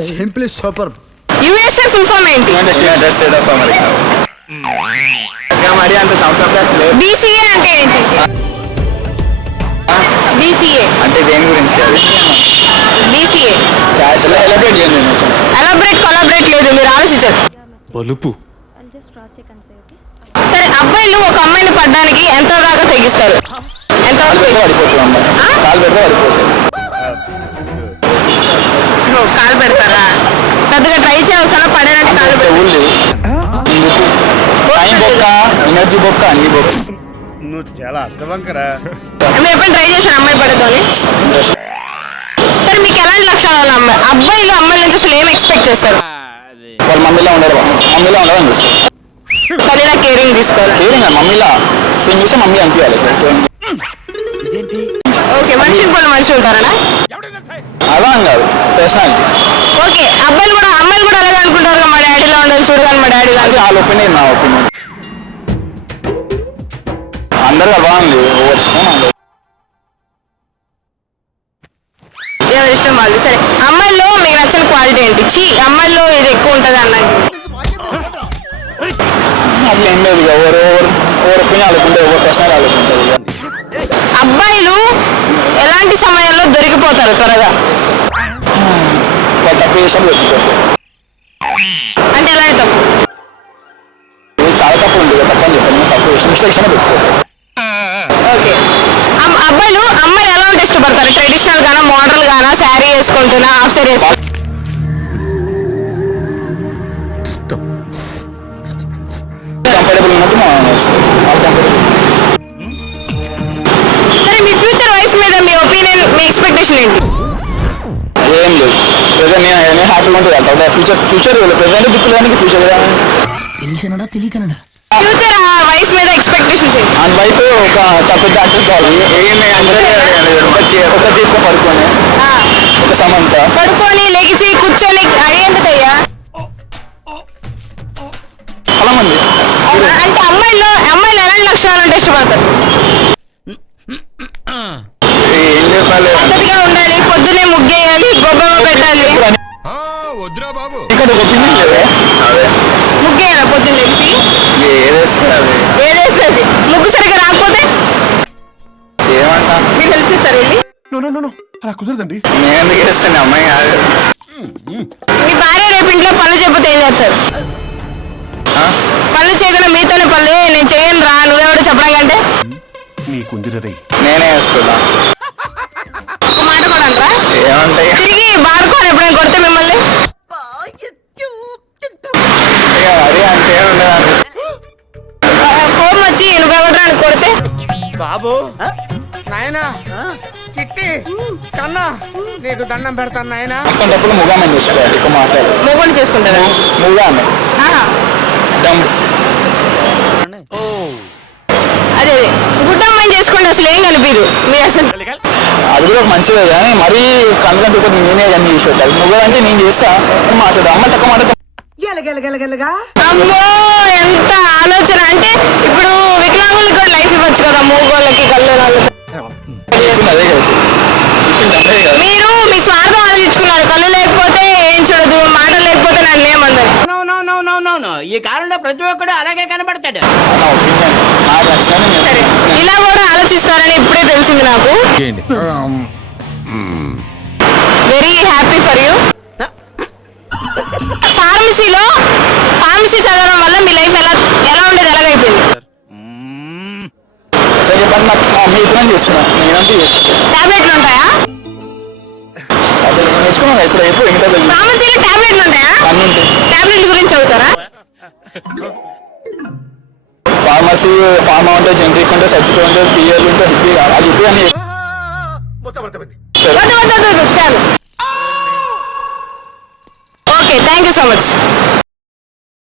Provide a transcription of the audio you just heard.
Simply super. USA full form ఏంటి? United States of America. మరి అంత థమ్స్ అప్ లేదు. బీసీఏ అంటే ఏంటి? బీసీఏ అంటే దేని గురించి? అది బీసీఏ క్యాష్ ఎలాబరేట్ చేయండి. కొలాబరేట్ లేదు, మీరు ఆలోచించారు. పలుపు. సరే, అబ్బాయిలు ఒక అమ్మాయిని పడ్డానికి ఎంత దాకా తెగిస్తారు? ఎంత పడిపోతుంది అమ్మాయి, కాలు పెడితే పడిపోతుంది. కాలు పెడతారా? పెద్దగా ట్రై చేయవసరం, పడాలంటే కాలు ఊళ్ళు టైం బొక్క, ఎనర్జీ బొక్క, అన్ని బొక్క. నువ్వు చాలా అష్టవంకరా. మీరు ఎప్పుడు ట్రై చేశారు అమ్మాయి పడదని? సరే, మీకు ఎలాంటి లక్షణాలు అబ్బాయిలు అమ్మాయిల నుంచి అసలు ఏం ఎక్స్పెక్ట్ చేస్తారు? వాళ్ళు మమ్మీలా ఉండరు, మమ్మీలా ఉండదని చూస్తారు. తల్లిలా కేరింగ్ తీసుకోవాలి. కేరింగ్ మమ్మీలా సేమ్ చూస్తే మమ్మీ అనిపించాలి. ఓకే, మనిషిని కూడా మనిషి ఉంటారనా? అలా అని కాదు, పర్సనాలిటీ. ఓకే, అమ్మాయిలు కూడా అలాగే అనుకుంటారు, మా డాడీలో ఉండాలి చూడగానే మా డాడీ లాంటి. వాళ్ళ ఒపీనియన్, నా ఒపీనియన్. అందరూ బాగుంది, ఓవర్ ఇష్టం. ఎవరి ఇష్టం వాళ్ళు. సరే, అమ్మాయిలో మీకు నచ్చిన క్వాలిటీ ఏంటి? అమ్మాయిలో ఇది ఎక్కువ ఉంటుంది అన్నది. అట్లా ఏం లేదు, ఎవరు ఒపీనియన్ వాళ్ళకుంటే, ఎవరు పర్సనల్ వాళ్ళకుంటుంది. అబ్బాయిలు ఎలాంటి సమయంలో దొరికిపోతారు త్వరగా? వాళ్ళు తప్పు చేసినప్పుడు దొరికిపోతారు. అంటే ఎలాంటి తప్పు? చాలా తప్పు ఉంది, తప్పు అని చెప్పాను. తప్పు చేసిన మిస్టేక్స్ అని దొరికిపోతారు. ఓకే, అబ్బాయిలు అమ్మాయిలు ఎలా ఉంటే ఇష్టపడతారు? ట్రెడిషనల్ గానా, మోడల్ గానా, శారీ వేసుకుంటున్నా, హాఫ్ శారీ వేసుకుంటా? కంఫర్టబుల్ ఉన్నట్టు సరే, మీ ఫ్యూచర్ వైఫ్ మీద మీ ఒపీనియన్, మీ ఎక్స్పెక్టేషన్ ఏంటి? ఏం లేదు. ప్రెసెంట్ నేను హ్యాపీగా ఉంటుంది కదా. ఫ్యూచర్ ప్రెసెంట్ దిక్కులేనికి ఫ్యూచర్ ఫ్యూచర్ వైఫ్ మీద ఎక్స్పెక్టేషన్స్ ఏంటి? అండ్ వైఫ్ ఒక పెద్ద యాక్ట్రెస్ కావాలి. ఒక దీపం పడుకొని, ఒక సమంత పడుకొని లెగిసి కూర్చొని అయ్యేందుకయ్యా చాలా మంది. అంటే అమ్మాయిలు ఎలాంటి లక్షణాలు అంటే ఇష్టపడతారు? ఏం చెప్పాలి, పద్ధతిగా ఉండాలి, పొద్దునే ముగ్గేయాలి, గొబ్బెమ్మ పెట్టాలి. ఇక్కడ ఒక ఒపీనియన్ లేదే. అదే ముగ్గేయాలి పొద్దున్న లెగిసి. ఏదేస్తుంది ముగ్గు సరిగ్గా రాకపోతే ఏమంటా మీరు హెల్ప్ చేస్తారు వెళ్ళి? అలా కుదరదండి. నేను ఎందుకు చేస్తాను, అమ్మాయి కాదు. మీ భార్య రేపు ఇంట్లో పనులు చెప్పితే ఏం చేస్తారు? పనులు చేయకుండా మీతోనే పనులు, నేను చేయను రా, నువ్వెవడు చెప్పడం కంటే నేనే వేసుకున్నా. ఒక మాట కూడా అనరా? ఏమంటాయి తిరిగి బాడుకోని ఎప్పుడైనా కొడితే మిమ్మల్ని? అది అంటే ఉండదు. కోపం వచ్చి నువ్వెవడరా అని కొడితే? బాబు నాయనా, చిట్టి కన్నా, నీకు దండం పెడతాను నాయనా. అసలు ముగామని చూసుకోవాలి, ఎక్కువ మాట్లాడాలి. మొగోని చేసుకుంటారా? ముగామే దమ్. అదే గుడ్డమ్మాయిని చేసుకుంటే అసలు ఏం కనిపించదు. మీరు అసలు అది కూడా మంచిదే, కానీ మరీ కనుకంటే నేనే అన్ని చేసి పెట్టాలి. ముగ్గురు అంటే నేను చేస్తా, మాట్లాడు. అమ్మాయి తక్కువ మాట. అమ్మో, ఎంత ఆలోచన! అంటే ఇప్పుడు వికలాంగులకు కూడా లైఫ్ ఇవ్వచ్చు కదా, మూగోళ్ళకి, కళ్ళు అదే కదా. మీరు మీ స్వార్థం ఆలోచించుకున్నారు. కళ్ళు లేకపోతే ఏం చూడదు, మాట లేకపోతే నన్ను ఏమన్నారు. ఈ కాలంలో ప్రతి ఒక్కడు అలాగే కనబడతాడు. సరే, ఇలా కూడా ఆలోచిస్తారని ఇప్పుడే తెలిసింది నాకు. Very happy for you. Pharmacy చదవడం వల్ల మీ లైఫ్ ఎలా ఉండేది, ఎలాగైపోయింది? సరే చెప్పండి, నాకు మా అమ్మ ఎప్పుడైనా చేస్తున్నా, నేనంటే చేస్తాను. టాబ్లెట్లు ఉంటాయా? నేర్చుకున్నా ఇప్పుడు ఎప్పుడు ఇంకా ఫార్మసీలో టాబ్లెట్లు ఉంటాయా? అన్నీ ఉంటాయి. టాబ్లెట్ గురించి చదువుతారా? ఫార్మసీ, ఫార్మా ఉంటే, జెనరిక్ ఉంటే, సబ్సిడీ ఉంటే, పిఎల్ ఉంటే, హెచ్పీ అది ఇప్పుడు అన్ని చాలు. Okay, thank you so much.